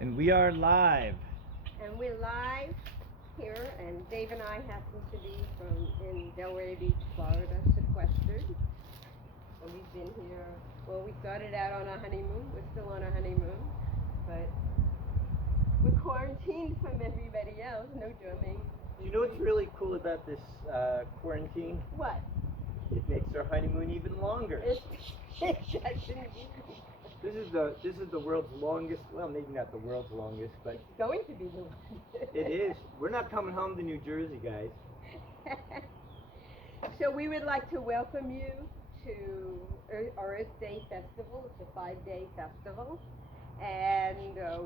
And we are live. And we're live here, and Dave and I happen to be in Delray Beach, Florida, sequestered. And we've been here, well, we started out on our honeymoon. We're still on our honeymoon, but we're quarantined from everybody else. No drumming. You know what's really cool about this quarantine? What? It makes our honeymoon even longer. This is the world's longest. Well, maybe not the world's longest, but it's going to be the one. It is. We're not coming home to New Jersey, guys. So we would like to welcome you to our Earth Day Festival. It's a 5-day festival, and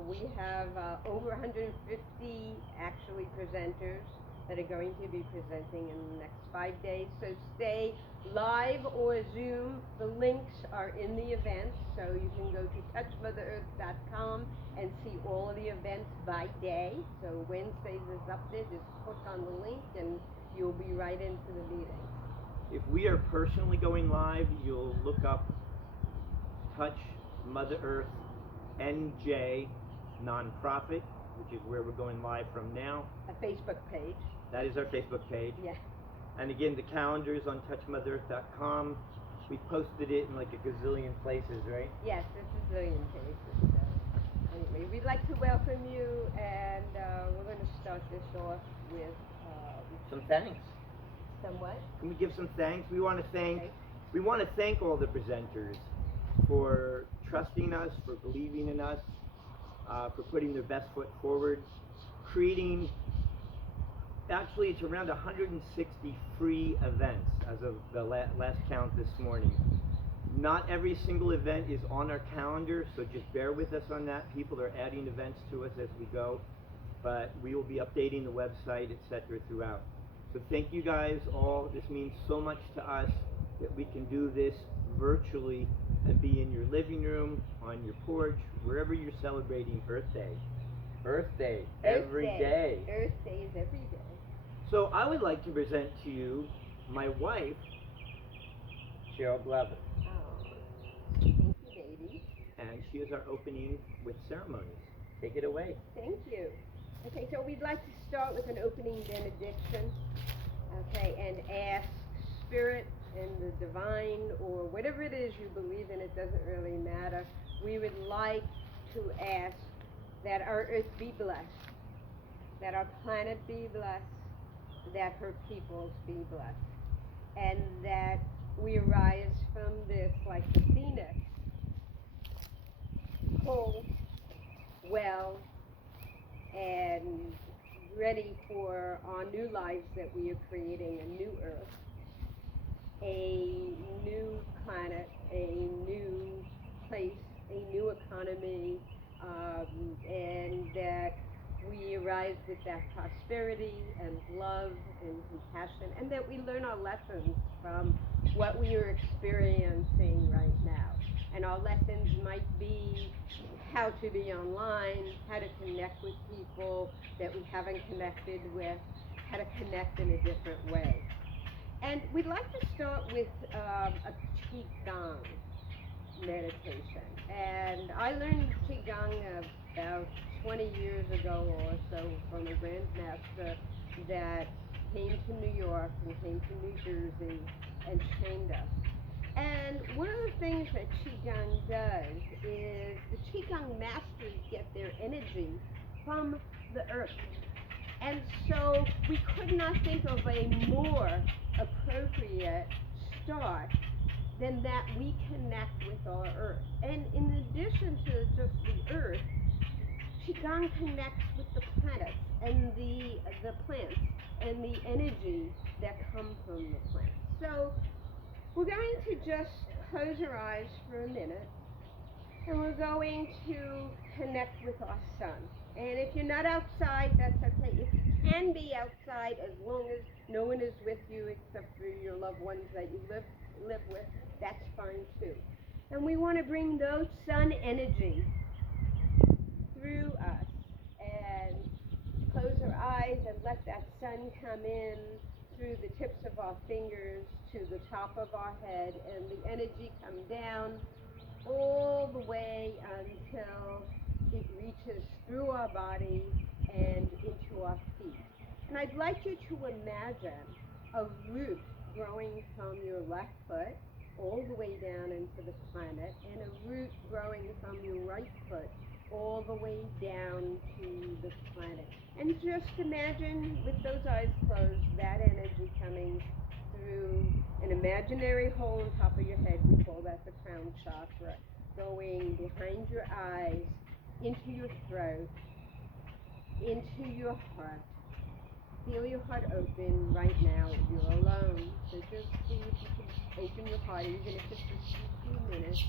we have over 150 actually presenters that are going to be presenting in the next 5 days. So stay live or Zoom. The links are in the events, so you can go to touchmotherearth.com and see all of the events by day. So Wednesdays is up there. Just click on the link and you'll be right into the meeting. If we are personally going live, you'll look up Touch Mother Earth NJ Nonprofit, which is where we're going live from now. A Facebook page. That is our Facebook page. Yeah. And again, the calendar is on touchmotherearth.com. We posted it in like a gazillion places, right? Yes, it's a zillion places. So anyway, we'd like to welcome you, and we're going to start this off with some thanks. Some what? Can we give some thanks? We want to thank all the presenters for trusting us, for believing in us, for putting their best foot forward, creating. Actually, it's around 160 free events as of the last count this morning. Not every single event is on our calendar, so just bear with us on that. People are adding events to us as we go, but we will be updating the website, etc. throughout. So thank you guys all. This means so much to us that we can do this virtually and be in your living room, on your porch, wherever you're celebrating Earth Day. Earth Day, every day. Earth Day is every day. So I would like to present to you my wife, Cheryl Glover. Oh, thank you, baby. And she is our opening with ceremonies. Take it away. Thank you. Okay, so we'd like to start with an opening benediction. Okay, and ask Spirit and the divine, or whatever it is you believe in, it doesn't really matter. We would like to ask that our earth be blessed, that our planet be blessed, that her peoples be blessed, and that we arise from this like the phoenix, whole, well, and ready for our new lives that we are creating, a new earth, a new planet, a new place, a new economy, and that we arise with that prosperity and love and compassion, and that we learn our lessons from what we are experiencing right now. And our lessons might be how to be online, how to connect with people that we haven't connected with, how to connect in a different way. And we'd like to start with a Qigong meditation. And I learned Qigong about 20 years ago or so from a grandmaster that came to New York and came to New Jersey and trained us. And one of the things that Qigong does is the Qigong masters get their energy from the earth. And so we could not think of a more appropriate start than that we connect with our earth. And in addition to just the earth, Qigong connects with the planets and the plants and the energy that come from the plants. So we're going to just close our eyes for a minute, and we're going to connect with our sun. And if you're not outside, that's okay. If you can be outside, as long as no one is with you except for your loved ones that you live with, that's fine too. And we want to bring those sun energy through us and close our eyes and let that sun come in through the tips of our fingers to the top of our head, and the energy come down all the way until it reaches through our body and into our feet. And I'd like you to imagine a root growing from your left foot all the way down into the planet, and a root growing from your right foot all the way down to the planet. And just imagine, with those eyes closed, that energy coming through an imaginary hole on top of your head. We call that the crown chakra, going behind your eyes, into your throat, into your heart. Feel your heart open right now. You're alone, so just see if you can open your heart, even if it's just a few minutes.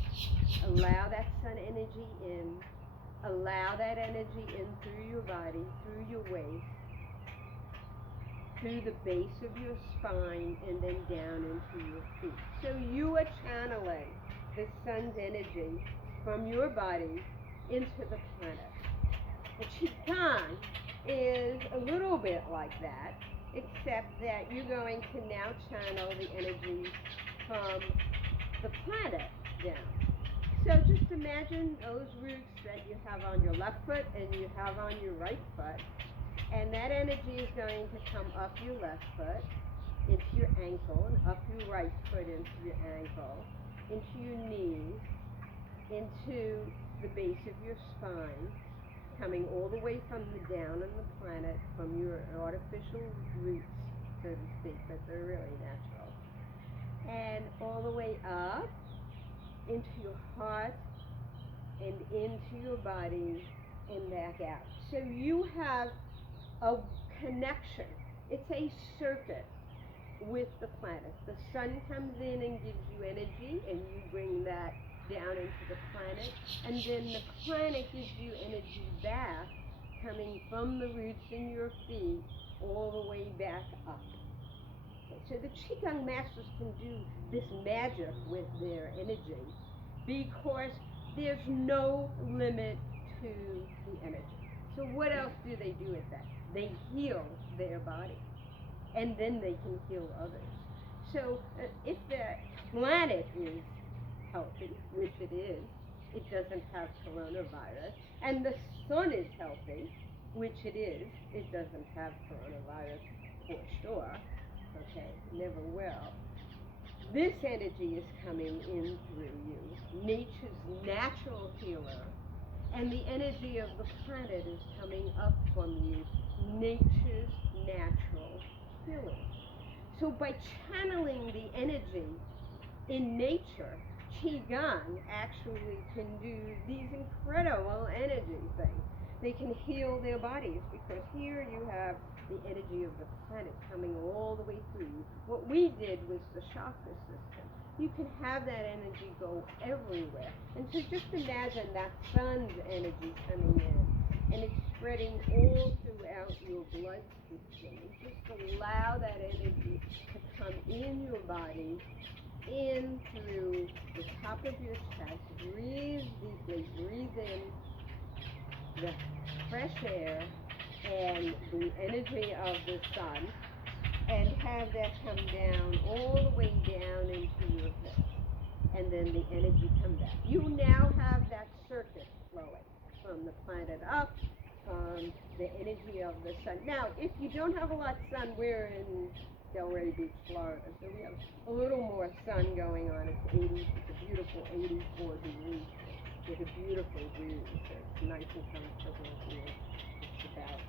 Allow that sun energy in. Allow that energy in through your body, through your waist, through the base of your spine, and then down into your feet. So you are channeling the sun's energy from your body into the planet. The Qigong is a little bit like that, except that you're going to now channel the energy from the planet down. So just imagine those roots that you have on your left foot and you have on your right foot, and that energy is going to come up your left foot, into your ankle, and up your right foot into your ankle, into your knees, into the base of your spine, coming all the way from the down on the planet, from your artificial roots, so to speak, but they're really natural, and all the way up into your heart and into your body and back out. So you have a connection. It's a circuit with the planet. The sun comes in and gives you energy, and you bring that down into the planet, and then the planet gives you energy back, coming from the roots in your feet all the way back up. Okay, so the Qigong masters can do this magic with their energy because there's no limit to the energy. So what else do they do with that? They heal their body, and then they can heal others. So if the planet is healthy, which it is, it doesn't have coronavirus, and the sun is healthy, which it is, it doesn't have coronavirus for sure, okay, never will. This energy is coming in through you, nature's natural healer, and the energy of the planet is coming up from you, nature's natural healer. So by channeling the energy in nature, Qigong actually can do these incredible energy things. They can heal their bodies because here you have the energy of the planet coming all the way through you. What we did was the chakra system. You can have that energy go everywhere. And so just imagine that sun's energy coming in, and it's spreading all throughout your blood system. And just allow that energy to come in your body, in through the top of your chest. Breathe deeply, breathe in the fresh air and the energy of the sun, and have that come down all the way down into your hips, and then the energy come back. You now have that circuit flowing from the planet up, the energy of the sun. Now, if you don't have a lot of sun, we're in Delray Beach, Florida, so we have a little more sun going on. It's a beautiful 84 degrees with a beautiful breeze. It's nice and comfortable here. It's about,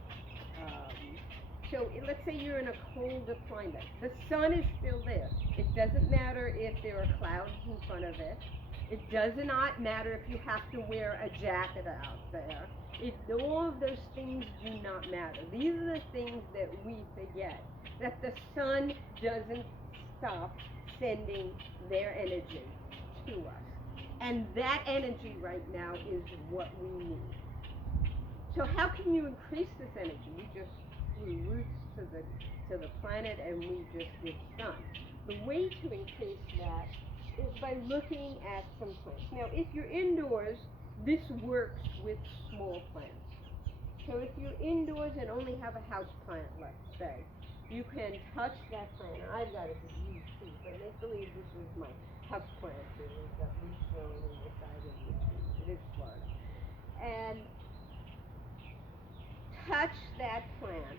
so let's say you're in a colder climate. The sun is still there. It doesn't matter if there are clouds in front of it. It does not matter if you have to wear a jacket out there. All of those things do not matter. These are the things that we forget. That the sun doesn't stop sending their energy to us. And that energy right now is what we need. So how can you increase this energy? We just grew roots to the planet, and we just did sun. The way to increase that is by looking at some plants. Now, if you're indoors, this works with small plants. So if you're indoors and only have a house plant, let's say, you can touch that plant. I've got it huge too, but make believe this is my house plant that we've grown in the side of the tree. It is Florida. And touch that plant,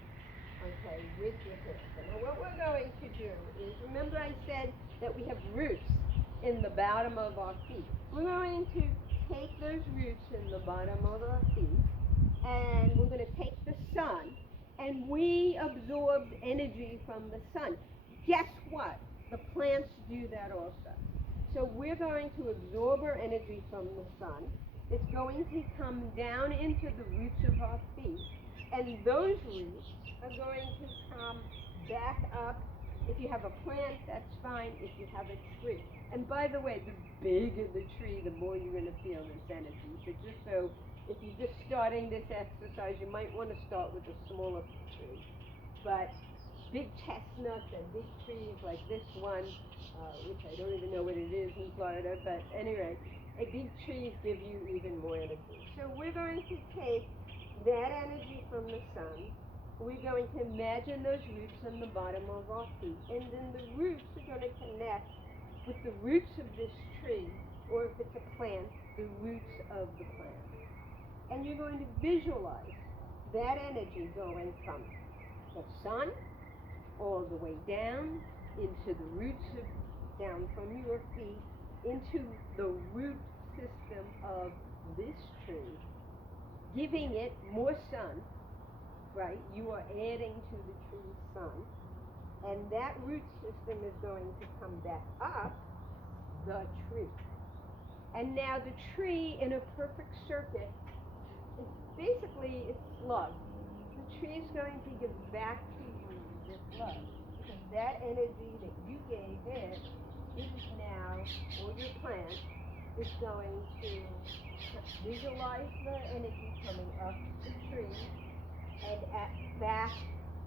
okay, with your hands. And now what we're going to do is, remember I said that we have roots in the bottom of our feet. We're going to take those roots in the bottom of our feet, and we're going to take the sun, and we absorb energy from the sun. Guess what? The plants do that also. So we're going to absorb our energy from the sun. It's going to come down into the roots of our feet, and those roots are going to come back up. If you have a plant, that's fine. If you have a tree. And by the way, the bigger the tree, the more you're going to feel this energy. So just so, if you're just starting this exercise, you might want to start with a smaller tree. But big chestnuts and big trees like this one, which I don't even know what it is in Florida, but anyway, big trees give you even more energy. So we're going to take that energy from the sun. We're going to imagine those roots on the bottom of our feet, and then the roots are going to connect with the roots of this tree, or if it's a plant, the roots of the plant. And you're going to visualize that energy going from the sun all the way down into the roots down from your feet into the root system of this tree, giving it more sun, right? You are adding to the tree's sun, and that root system is going to come back up the tree. And now the tree in a perfect circuit is basically, it's love. The tree is going to give back to you this love, because that energy that you gave it is now, or your plant, is going to visualize the energy coming up the tree and back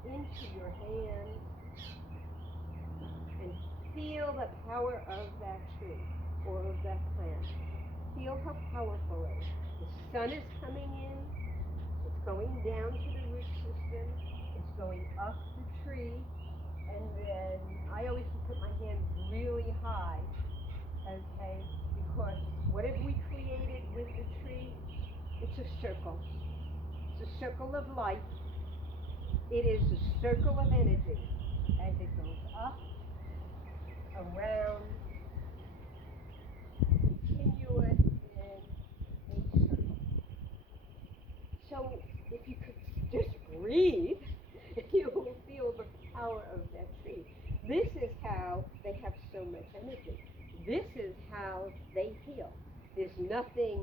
into your hands, and feel the power of that tree or of that plant. Feel how powerful it is. The sun is coming in, it's going down to the root system, it's going up the tree, and then I always put my hands really high, okay, because what have we created with the tree? It's a circle. It's a circle of life. It is a circle of energy as it goes up, around, continuous in a circle. So if you could just breathe, you will feel the power of that tree. This is how they have so much energy. This is how they heal. There's nothing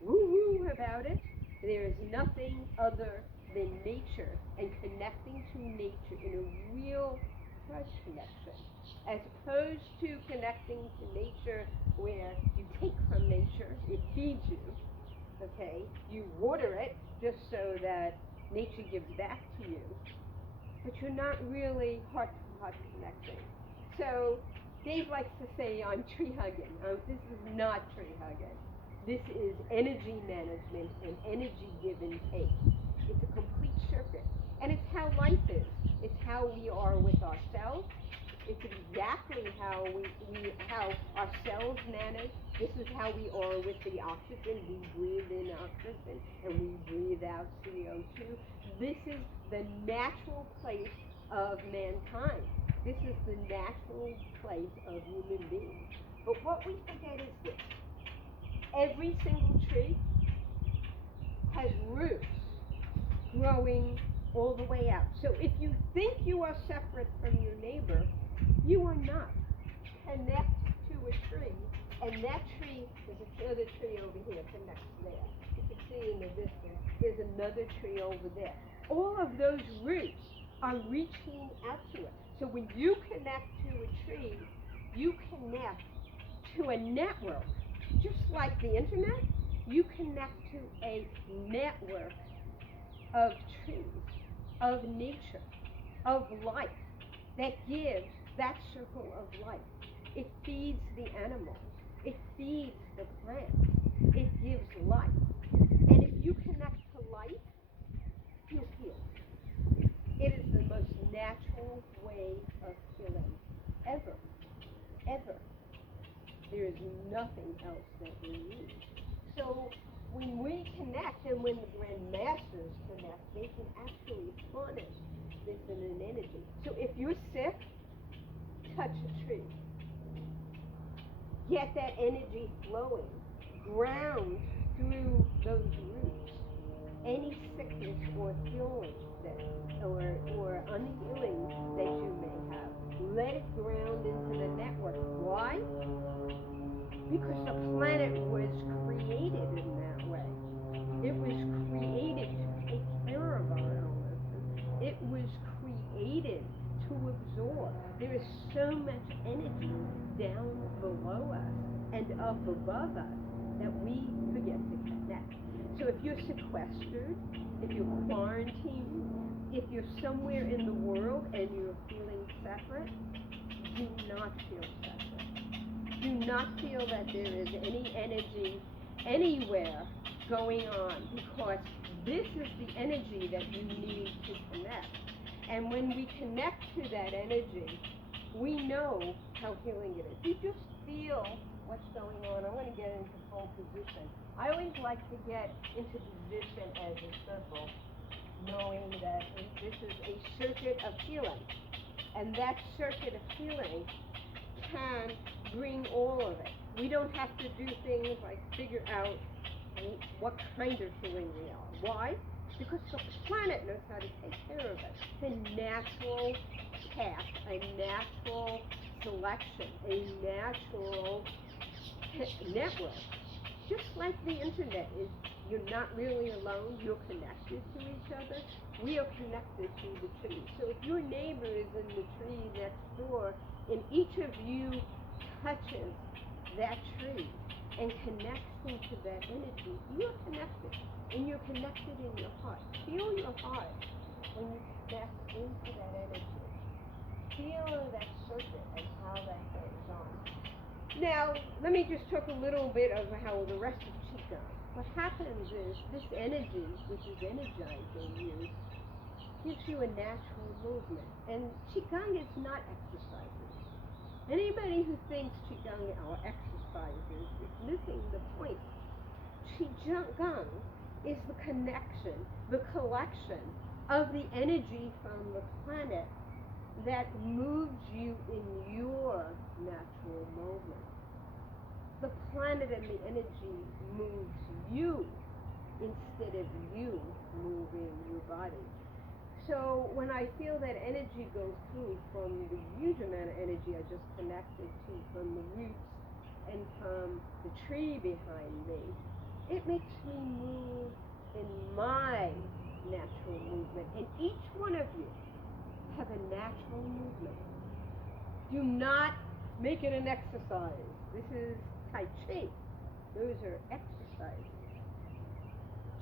woo-woo about it. There is nothing other than nature and connecting to nature in a real fresh connection, as opposed to connecting to nature where you take from nature, it feeds you, okay? You water it just so that nature gives back to you, but you're not really heart-to-heart connecting. So Dave likes to say, I'm tree hugging. This is not tree hugging. This is energy management and energy give and take. It's a complete circuit. And it's how life is. It's how we are with ourselves. It's exactly how how our cells manage. This is how we are with the oxygen. We breathe in oxygen and we breathe out CO2. This is the natural place of mankind. This is the natural place of human beings. But what we forget is this. Every single tree has roots growing all the way out. So if you think you are separate from your neighbor, you are not. Connect to a tree, and that tree, there's another tree over here, connects there. You can see in the distance, there's another tree over there. All of those roots are reaching out to it. So when you connect to a tree, you connect to a network. Just like the internet, you connect to a network of trees, of nature, of life that gives that circle of life. It feeds the animals. It feeds the plants. It gives life. And if you connect to life, you heal. It is the most natural way of healing ever, ever. There is nothing else that we need. So when we connect and when the Grand Masters connect, they can planet, there's an energy. So if you're sick, touch a tree. Get that energy flowing. Ground through those roots any sickness or illness or unhealing that you may have. Let it ground into the network. Why? Because the planet was created in that way. It was created to take care of our illnesses. It was created to absorb. There is so much energy down below us and up above us that we forget to connect. So if you're sequestered, if you're quarantined, if you're somewhere in the world and you're feeling separate, do not feel separate. Do not feel that there is any energy anywhere going on, because this is the energy that you need to connect. And when we connect to that energy, we know how healing it is. You just feel what's going on. I'm going to get into full position. I always like to get into position as a circle, knowing that this is a circuit of healing. And that circuit of healing can bring all of it. We don't have to do things like figure out what kind of healing we are. Why? Because the planet knows how to take care of it. The natural path, a natural selection, a natural network. Just like the internet is, you're not really alone, you're connected to each other. We are connected to the tree. So if your neighbor is in the tree next door, and each of you touches that tree and connects into that energy, you're connected. And you're connected in your heart. Feel your heart when you connect into that energy. Feel that circuit and how that goes on. Now, let me just talk a little bit of how the rest of Qigong. What happens is this energy, which is energizing you, gives you a natural movement. And Qigong is not exercises. Anybody who thinks Qigong are exercises is missing the point. Qigong is the connection, the collection of the energy from the planet that moves you in your natural movement. The planet and the energy moves you instead of you moving your body. So when I feel that energy go through from the huge amount of energy I just connected to from the roots and from the tree behind me, it makes me move in my natural movement. And each one of you have a natural movement. Do not make it an exercise. This is Tai Chi. Those are exercises.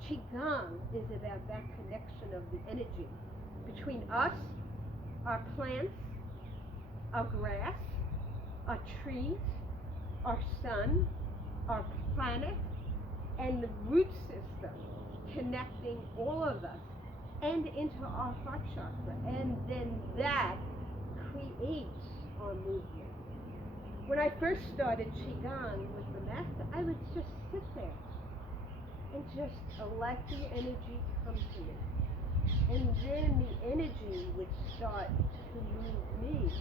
Qigong is about that connection of the energy between us, our plants, our grass, our trees, our sun, our planet, and the root system connecting all of us and into our heart chakra. And then that creates our movement. When I first started Qigong with the master, I would just sit there and just let the energy come to me. And then the energy would start to move me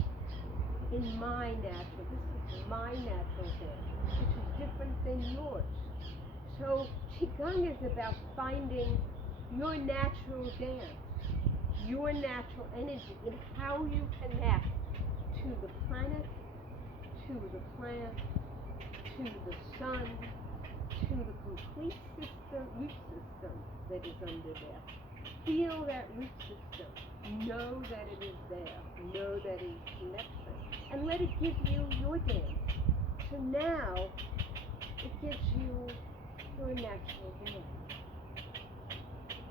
in my natural. This is my natural dance, which is different than yours. So Qigong is about finding your natural dance, your natural energy, and how you connect to the planet, to the plant, to the sun, to the complete system, root system that is under there. Feel that root system. Know that it is there. Know that it is connection. And let it give you your dance. So now, it gives you your natural dance,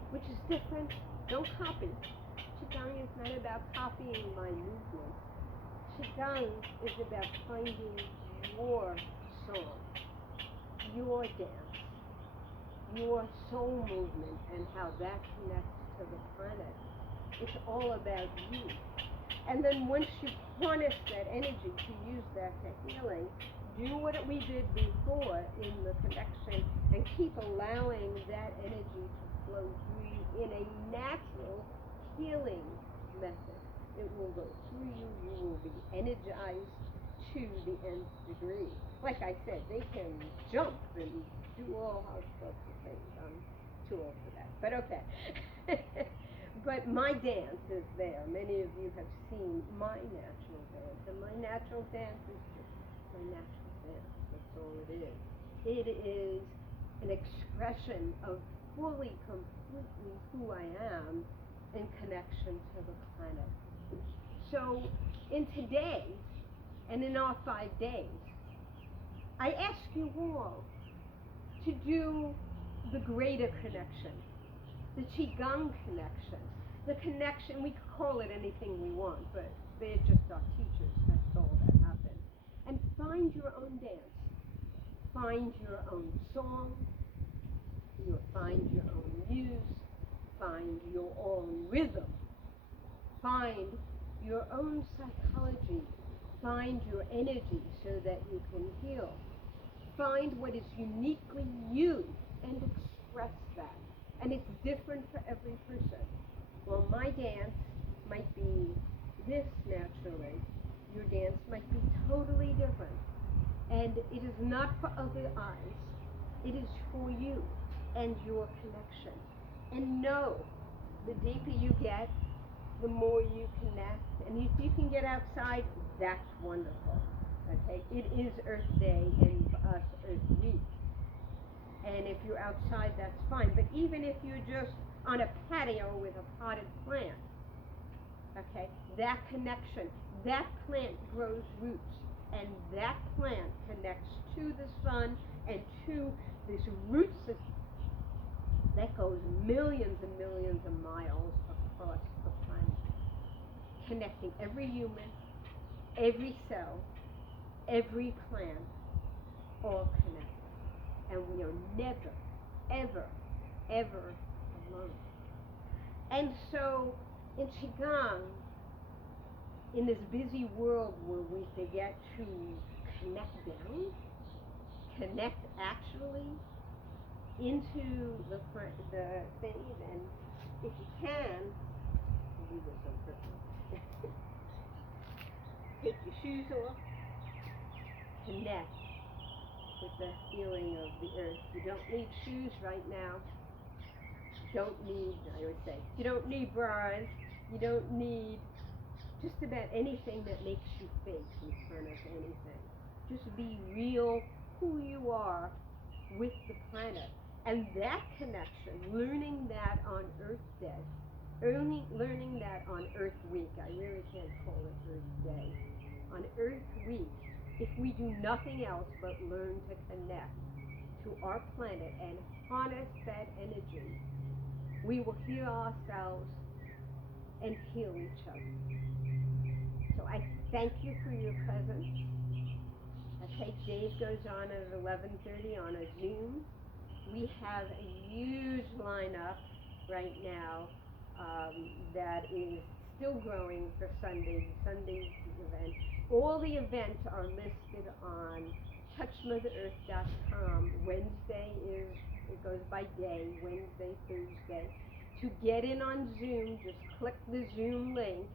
which is different. Don't copy. Qigong is not about copying my movement. Qigong is about finding your song, your dance, your soul movement, and how that connects to the planet. It's all about you. And then once you harness that energy to use that to healing, do what we did before in the connection and keep allowing that energy to flow through you in a natural healing method. It will go through you. You will be energized to the nth degree. Like I said, they can jump and do all sorts of things. I'm too old for that, but okay. But my dance is there. Many of you have seen my natural dance, and my natural dance is just my natural dance. That's all it is. It is an expression of fully, completely who I am in connection to the planet. So, in today, and in our 5 days, I ask you all to do the greater connection, the Qigong connection, the connection, we could call it anything we want, but they're just our teachers, that's all that happens. And find your own dance, find your own song, you'll find your own muse, find your own rhythm, find your own psychology, find your energy so that you can heal. Find what is uniquely you and express that. And it's different for every person. Well, my dance might be this naturally. Your dance might be totally different. And it is not for other eyes. It is for you and your connection. And know, the deeper you get, the more you connect. And if you can get outside, that's wonderful. Okay? It is Earth Day, and for us, Earth Week. And if you're outside, that's fine. But even if you're just on a patio with a potted plant, okay, that connection, that plant grows roots, and that plant connects to the sun and to this root system that goes millions and millions of miles across the planet, connecting every human, every cell, every plant, all connected. And we are never, ever, ever alone. And so, in Qigong, in this busy world where we forget to connect down, connect actually into the thing, and if you can, I'll do this on purpose. Take your shoes off, connect with the feeling of the earth. You don't need shoes right now. You don't need, I always say, you don't need bras. You don't need just about anything that makes you fake in front of anything. Just be real, who you are with the planet. And that connection, learning that on Earth Day, learning that on Earth Week, I really can't call it Earth Day. On Earth Week, if we do nothing else but learn to connect to our planet and harness that energy, we will heal ourselves and heal each other. So I thank you for your presence. Okay, Dave goes on at 11:30 on a Zoom. We have a huge lineup right now that is still growing for Sunday's event. All the events are listed on touchmotherearth.com. Wednesday it goes by day, Wednesday, Thursday. To get in on Zoom, just click the Zoom link,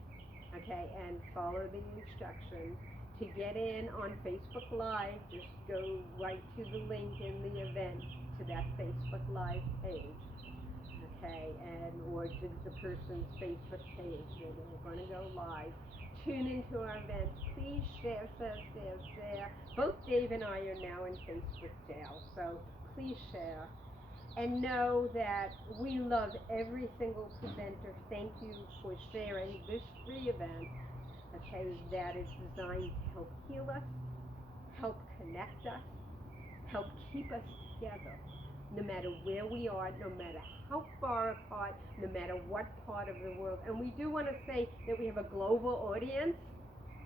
okay, and follow the instructions. To get in on Facebook Live, just go right to the link in the event to that Facebook Live page, okay, or to the person's Facebook page where they're going to go live. Tune into our event. Please share. Both Dave and I are now in Facebook jail, so please share. And know that we love every single presenter. Thank you for sharing this free event, okay, that is designed to help heal us, help connect us, help keep us together, no matter where we are, no matter how far apart, no matter what part of the world. And we do want to say that we have a global audience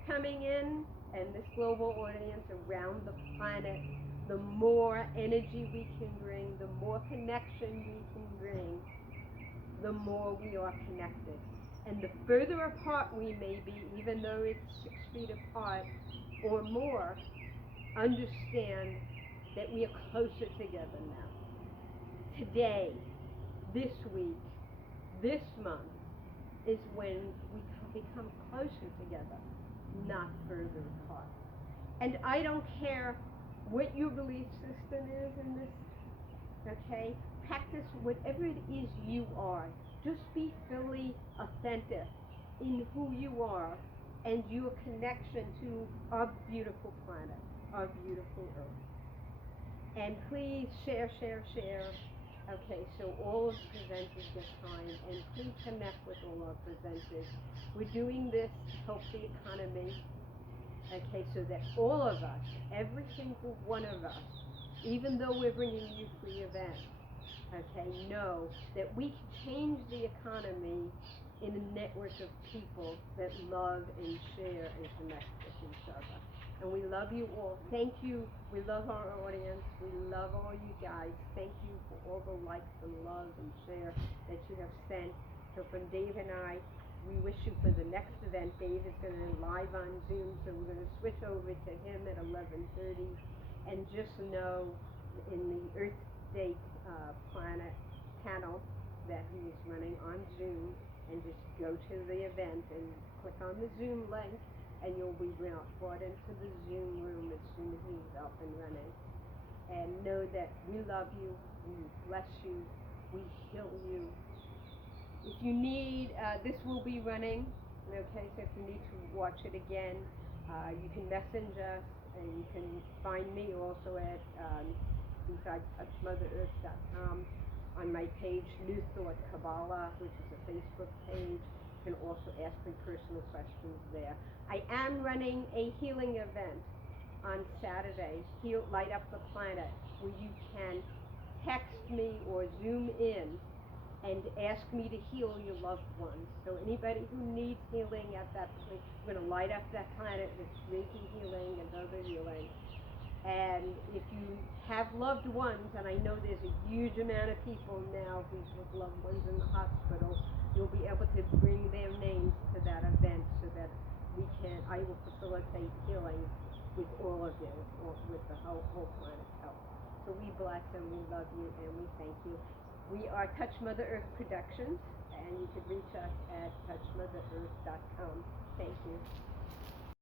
coming in, and this global audience around the planet, the more energy we can bring, the more connection we can bring, the more we are connected. And the further apart we may be, even though it's 6 feet apart or more, understand that we are closer together now. Today, this week, this month, is when we become closer together, not further apart. And I don't care what your belief system is in this, okay? Practice whatever it is you are. Just be fully authentic in who you are and your connection to our beautiful planet, our beautiful Earth. And please share. Okay, so all of the presenters get time, and please connect with all our presenters. We're doing this to help the economy, okay, so that all of us, every single one of us, even though we're bringing you free events, okay, know that we can change the economy in a network of people that love and share and connect with each other. And we love you all. Thank you. We love our audience. We love all you guys. Thank you for all the likes and love and share that you have sent. So from Dave and I, we wish you for the next event. Dave is going to live on Zoom, so we're going to switch over to him at 11:30. And just know in the Earth Day Planet panel that he is running on Zoom, and just go to the event and click on the Zoom link, and you'll be brought into the Zoom room as soon as he's up and running. And know that we love you, we bless you, we heal you. If you need, this will be running, okay, so if you need to watch it again, you can message us, and you can find me also at, besides touchmotherearth.com, on my page, New Thought Kabbalah, which is a Facebook page. You can also ask me personal questions there. I am running a healing event on Saturday, Light Up the Planet, where you can text me or Zoom in and ask me to heal your loved ones. So anybody who needs healing at that place, we're going to light up that planet with Reiki healing and other healing. And if you have loved ones, and I know there's a huge amount of people now with loved ones in the hospital, you'll be able to bring their names to that event so that I will facilitate healing with all of you, or with the whole planet's help. So we bless and we love you and we thank you. We are Touch Mother Earth Productions, and you can reach us at touchmotherearth.com. Thank you.